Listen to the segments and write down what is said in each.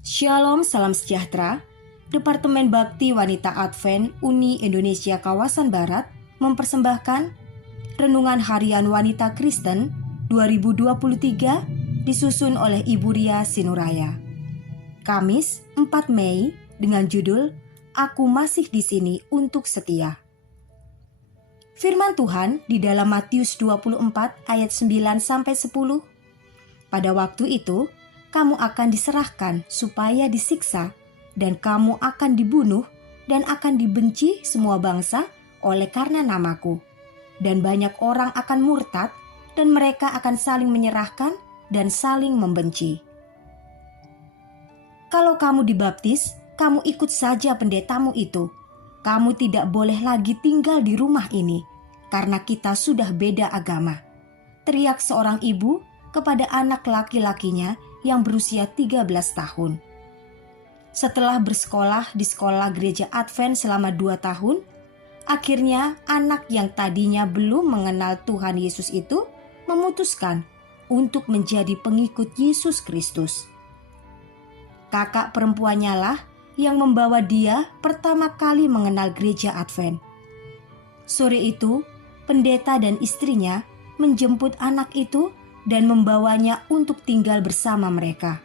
Shalom, salam sejahtera. Departemen Bakti Wanita Advent Uni Indonesia Kawasan Barat mempersembahkan Renungan Harian Wanita Kristen 2023 disusun oleh Ibu Ria Sinuraya. Kamis 4 Mei dengan judul Aku Masih di Sini untuk Setia. Firman Tuhan di dalam Matius 24 ayat 9-10. Pada waktu itu, kamu akan diserahkan supaya disiksa, dan kamu akan dibunuh dan akan dibenci semua bangsa oleh karena namaku. Dan banyak orang akan murtad, dan mereka akan saling menyerahkan dan saling membenci. Kalau kamu dibaptis, kamu ikut saja pendetamu itu. Kamu tidak boleh lagi tinggal di rumah ini, karena kita sudah beda agama. Teriak seorang ibu kepada anak laki-lakinya yang berusia 13 tahun. Setelah bersekolah di sekolah gereja Advent selama 2 tahun, akhirnya anak yang tadinya belum mengenal Tuhan Yesus itu memutuskan untuk menjadi pengikut Yesus Kristus. Kakak perempuannya lah yang membawa dia pertama kali mengenal gereja Advent. Sore itu, pendeta dan istrinya menjemput anak itu dan membawanya untuk tinggal bersama mereka.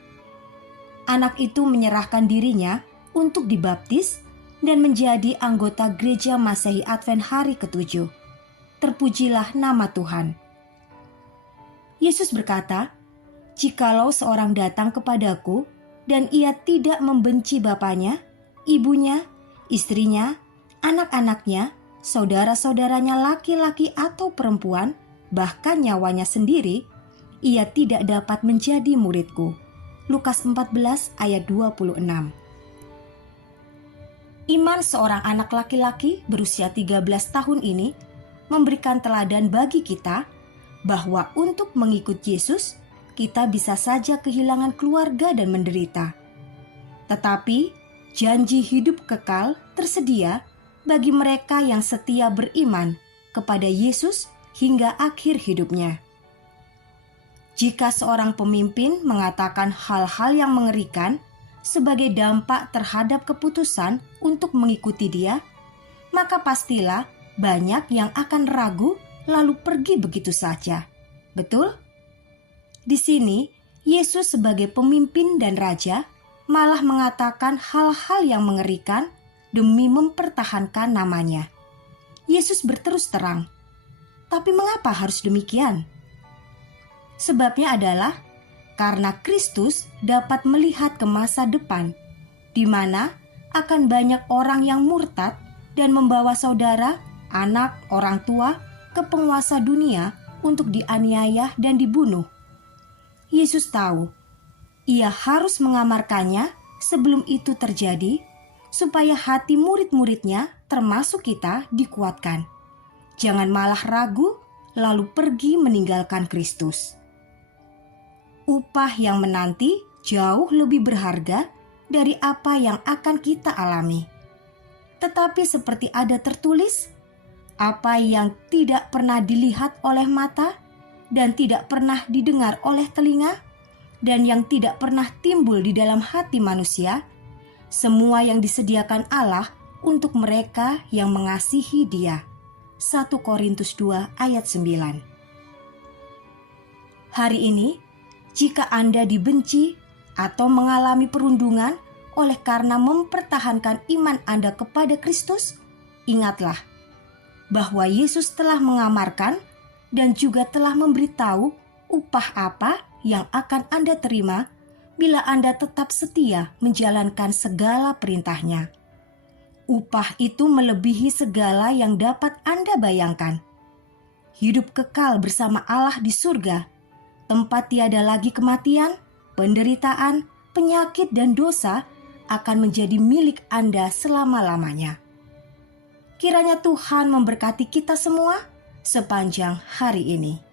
Anak itu menyerahkan dirinya untuk dibaptis dan menjadi anggota gereja Masehi Advent hari ke-7. Terpujilah nama Tuhan. Yesus berkata, "Jikalau seorang datang kepadaku dan ia tidak membenci bapaknya, ibunya, istrinya, anak-anaknya, saudara-saudaranya laki-laki atau perempuan, bahkan nyawanya sendiri, ia tidak dapat menjadi muridku." Lukas 14 ayat 26. Iman seorang anak laki-laki berusia 13 tahun ini memberikan teladan bagi kita bahwa untuk mengikut Yesus, kita bisa saja kehilangan keluarga dan menderita. Tetapi janji hidup kekal tersedia bagi mereka yang setia beriman kepada Yesus hingga akhir hidupnya. Jika seorang pemimpin mengatakan hal-hal yang mengerikan sebagai dampak terhadap keputusan untuk mengikuti dia, maka pastilah banyak yang akan ragu lalu pergi begitu saja. Betul? Di sini, Yesus sebagai pemimpin dan raja malah mengatakan hal-hal yang mengerikan demi mempertahankan namanya. Yesus berterus terang, tapi mengapa harus demikian? Sebabnya adalah karena Kristus dapat melihat ke masa depan, di mana akan banyak orang yang murtad dan membawa saudara, anak, orang tua ke penguasa dunia untuk dianiaya dan dibunuh. Yesus tahu, ia harus mengamarkannya sebelum itu terjadi, supaya hati murid-muridnya termasuk kita dikuatkan. Jangan malah ragu lalu pergi meninggalkan Kristus. Upah yang menanti jauh lebih berharga dari apa yang akan kita alami. Tetapi seperti ada tertulis, apa yang tidak pernah dilihat oleh mata dan tidak pernah didengar oleh telinga dan yang tidak pernah timbul di dalam hati manusia, semua yang disediakan Allah untuk mereka yang mengasihi Dia. 1 Korintus 2 ayat 9. Hari ini, jika Anda dibenci atau mengalami perundungan oleh karena mempertahankan iman Anda kepada Kristus, ingatlah bahwa Yesus telah mengamarkan dan juga telah memberitahu upah apa yang akan Anda terima bila Anda tetap setia menjalankan segala perintah-Nya. Upah itu melebihi segala yang dapat Anda bayangkan. Hidup kekal bersama Allah di surga, tempat tiada lagi kematian, penderitaan, penyakit, dan dosa akan menjadi milik Anda selama-lamanya. Kiranya Tuhan memberkati kita semua sepanjang hari ini.